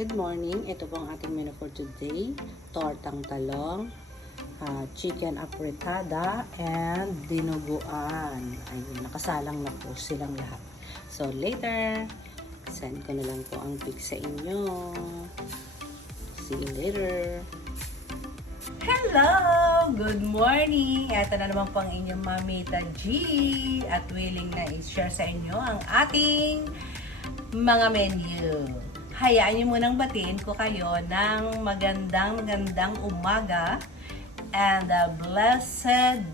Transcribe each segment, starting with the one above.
Good morning. Ito po ang ating menu for today. Tortang talong, chicken apretada, and dinuguan. Ayun, nakasalang na po silang lahat. So later, send ko na lang po ang pic sa inyo. See you later. Hello! Good morning! Ito na naman po ang inyong Mamita G at willing na i-share sa inyo ang ating mga menu. Hayaan niyo munang batiin ko kayo ng magandang umaga and a blessed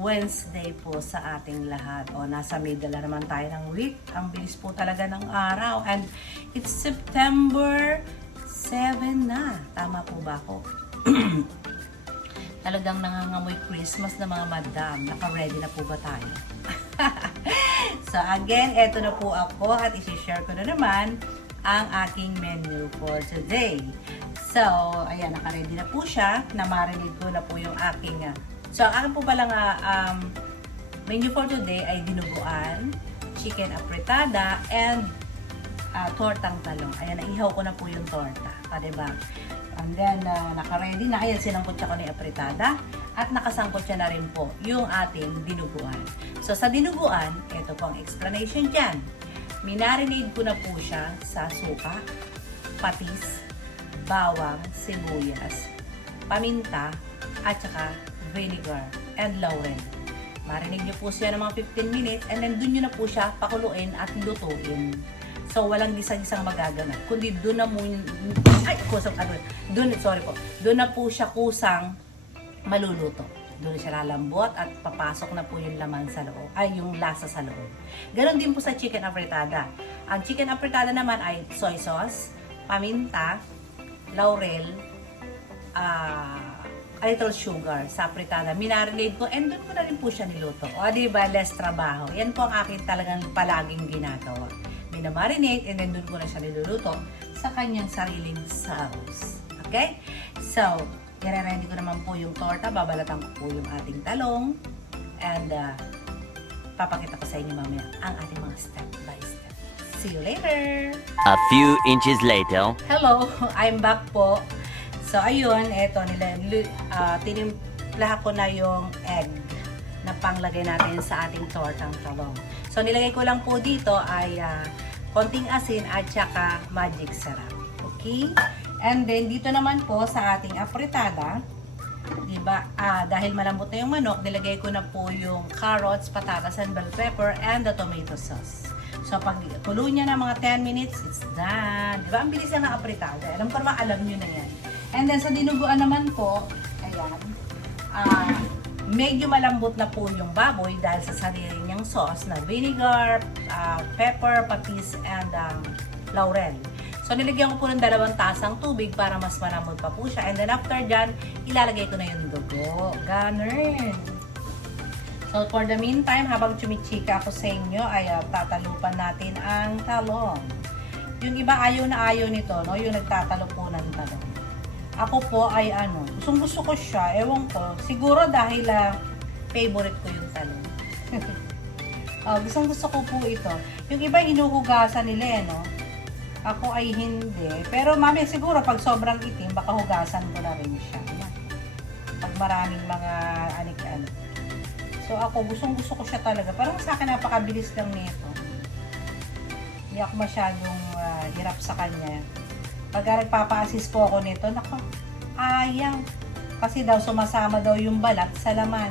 Wednesday po sa ating lahat. O, nasa middle na naman tayo ng week. Ang bilis po talaga ng araw. And it's September 7 na. Tama po ba ako? Talagang nangangamoy Christmas na mga madam. Naka-ready na po ba tayo? So again, eto na po ako at isi-share ko na naman ang aking menu for today. So, ayan, naka-ready na po siya. Na-marinate ko na po yung aking... So, ang akin po palang menu for today ay dinuguan, chicken apretada, and tortang talong. Ayan, naihaw ko na po yung torta. Diba? And then, naka-ready na. Ayan, sinangkot siya ko na yung apretada. At nakasangkot siya na rin po yung ating dinuguan. So, sa dinuguan, ito po ang explanation dyan. Minarinade ko na po siya sa suka, patis, bawang, sibuyas, paminta, at saka vinegar and laurel. Marinate nyo po siya ng mga 15 minutes and then dun nyo na po siya pakuluin at lutuin. So, walang gisa-gisang magaganap. Kundi dun na doon na po siya kusang maluluto. Doon siya lalambot at papasok na po yung laman sa loob, yung lasa sa loob. Ganon din po sa chicken apretada. Ang chicken apretada naman ay soy sauce, paminta, laurel, a little sugar sa apretada. Minarinade ko and doon ko na rin po siya niluto. O, diba? Less trabaho. Yan po ang akin talagang palaging ginagawa. Minamarinate and then doon ko na siya niluluto sa kanyang sariling sauce. Okay? So, i-ready ko naman po yung torta. Babalatan ko po yung ating talong. And, papakita ko sa inyo mamaya ang ating mga step by step. See you later! A few inches later. Hello! I'm back po. So, ayun. Eto, tinimplahan ko na yung egg na panglagay natin sa ating tortang talong. So, nilagay ko lang po dito ay konting asin at saka magic sarap. Okay? And then, dito naman po sa ating apretada, diba, dahil malambot na yung manok, nilagay ko na po yung carrots, patatas, and bell pepper, and the tomato sauce. So, pag kulo niya na mga 10 minutes, it's done. Diba? Ang bilis na ng apretada. Alam ko naman, alam nyo na yan. And then, sa dinuguan naman po, ayan, medyo malambot na po yung baboy dahil sa sarili niyang sauce na vinegar, pepper, patis, and laurel. So, nilagyan ko po ng 2 tasang tubig para mas malambot pa po siya. And then, after dyan, ilalagay ko na yung dugo. Ganun. So, for the meantime, habang chumichika ako sa inyo, ay tatalupan natin ang talong. Yung iba ayaw na ayaw nito, no? Yung nagtatalo po ng talong. Ako po ay gusto ko siya. Ewan ko. Siguro dahil favorite ko yung talong. Gusto ko po ito. Yung iba hinuhugasan nila, no? Ako ay hindi. Pero mami, siguro pag sobrang itim, baka hugasan ko na rin siya. Pag maraming mga anik-anik. So ako, gusto ko siya talaga. Parang sa akin, napakabilis lang nito. Hindi ako masyadong hirap sa kanya. Pag nagpapa-assist po ako nito, nako, ayaw. Kasi daw sumasama daw yung balat sa laman.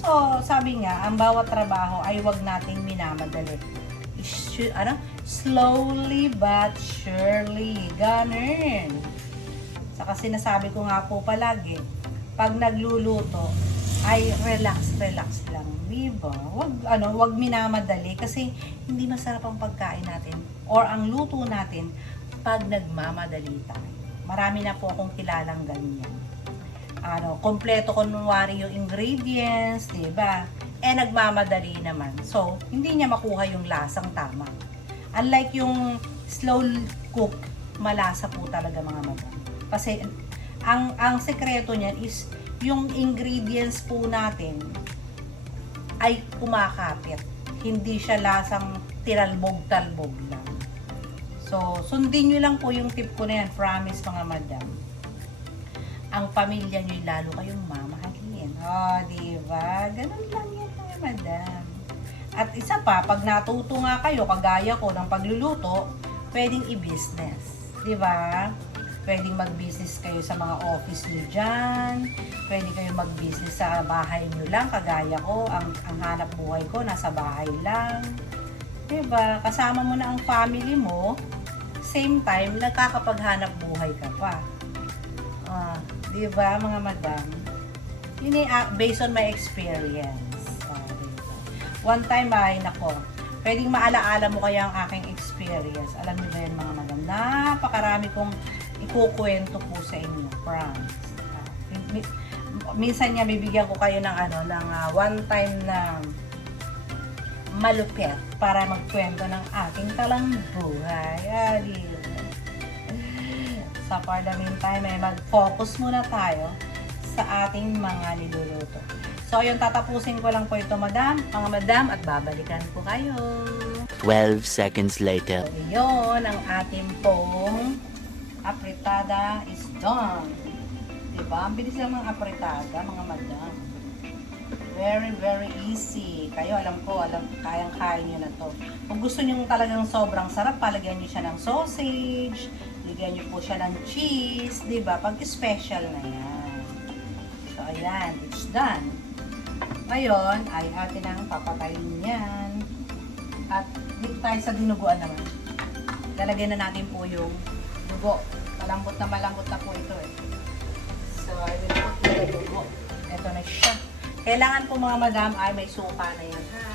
So, sabi nga, ang bawat trabaho ay wag nating minamadali. Slowly but surely. Ganun. Saka sinasabi ko nga po palagi, pag nagluluto, ay relax lang. Diba? Wag minamadali kasi hindi masarap ang pagkain natin or ang luto natin pag nagmamadali tayo. Marami na po akong kilalang ganyan. Kompleto kunwari yung ingredients, diba? Nagmamadali naman. So, hindi niya makuha yung lasang tama. Unlike yung slow cook, malasa po talaga mga madam. Kasi, ang sekreto niyan is, yung ingredients po natin ay kumakapit. Hindi siya lasang tiralbog-talbog lang. So, sundin nyo lang po yung tip ko na yan. Promise, mga madam. Ang pamilya nyo lalo kayong mamahalin. Oh, diba? Ganun lang yan, mga madam. At isa pa, pag natuto nga kayo, kagaya ko ng pagluluto, pwedeng i-business. Diba? Pwedeng mag-business kayo sa mga office nyo dyan. Pwede kayo mag-business sa bahay nyo lang, kagaya ko. Ang hanap buhay ko, nasa bahay lang. Diba? Kasama mo na ang family mo, same time, nagkakapaghanap buhay ka pa. Diba, mga madam? Yun based on my experience. Diba? One time ay, nako, pwedeng maalaala mo kaya ang aking experience. Alam niyo ba yan, mga madam? Napakarami kong ikukwento po sa inyo. Promise. Minsan nga, bibigyan ko kayo ng one time na malupit para magkwento ng ating talang buhay. Sa for the meantime, mag-focus muna tayo sa ating mga niluluto. So, yung tatapusin ko lang po ito, madam, mga madam, at babalikan po kayo. 12 seconds later. So, yun, ang ating pong apritada is done. Diba? Ang bilis lang mga apritada, mga madam. Very, very easy. Kayo, alam ko, kayang-kaya nyo na to. Kung gusto nyo talagang sobrang sarap, palagyan nyo siya ng sausage, lagyan nyo po siya ng cheese, diba? Pag special na yan. So, ayan, it's done. Ngayon, ay atin ang papatayin yan. At dito tayo sa dinuguan naman. Lalagyan na natin po yung dugo. Malambot na po ito eh. So, I will put the dugo. Ito na siya. Kailangan po, mga madam, ay may suka na yan, ha?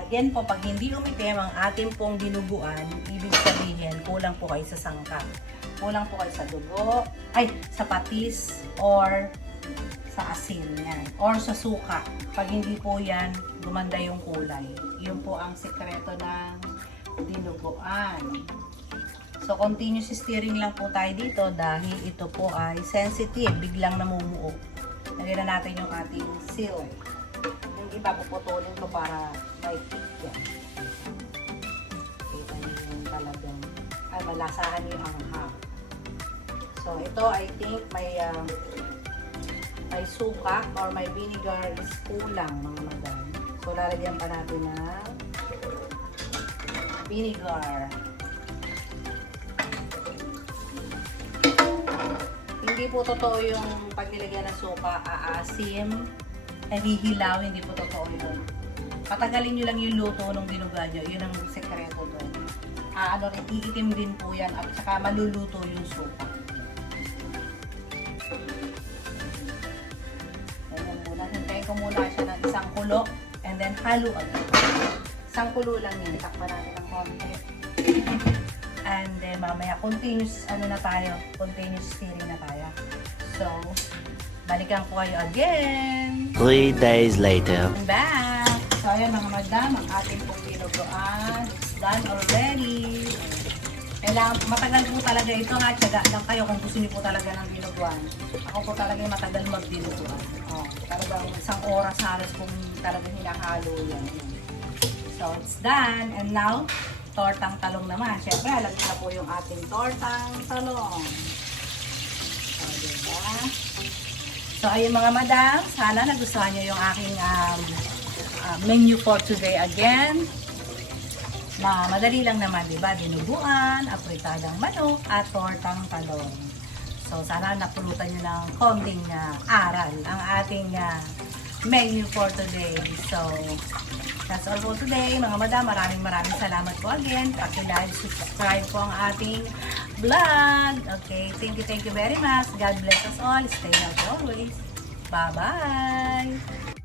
Again po, pag hindi umitim ang ating pong dinuguan, ibig sabihin, kulang po kayo sa sangkap. Kulang po kayo sa dugo, sa patis, or sa asin yan, or sa suka. Pag hindi po yan, gumanda yung kulay. Yun po ang sekreto ng dinuguan. So, continuous stirring lang po tayo dito dahil ito po ay sensitive, biglang namumuo. Lagyan na natin yung ating seal. Yung iba, puputulin ko para may kick yan. Kita nyo yung talagang, malasahan nyo yung anghang. So, ito, I think, may suka or may vinegar is kulang, mga madam. So, lalagyan pa natin ng vinegar. Hindi po totoo yung pag nilagyan ng suka, aasim, nahihilaw, hindi po totoo yun. Patagalin nyo lang yung luto nung dinuga nyo, yun ang sekreto doon. Iitim din po yan at saka maluluto yung suka. Ganyan muna, hintayin ko muna siya ng isang kulo and then halo agad. Isang kulo lang yun, itakpa natin ng konti. And then mamaya continuous stirring na tayo. So, balikan ko kayo again. 3 days later. I'm back. So, ayan, mga madam, ang ating pong dinuguan. It's done already. Kailangan, matagal po talaga ito, ha. Tiyaga lang kayo kung gusto niyo po talaga ng dinuguan. Ako po talaga yung matagal magdinuguan. Talagang isang oras halos kung talagang hinahalo yan. So, it's done. And now, tortang talong naman. Siyempre, alam niyo na po yung ating tortang talong. So, diba? So, ayun, mga madam. Sana nagustuhan niyo yung aking menu for today again. Madali lang naman, diba? Dinuguan, apritadang manok, at tortang talong. So, sana napulutan niyo ng konting aral ang ating menu for today. So, that's all for today, mga madam. Maraming salamat po again. Paki-like, subscribe po ang ating vlog. Okay, thank you very much. God bless us all. Stay healthy always. Bye-bye!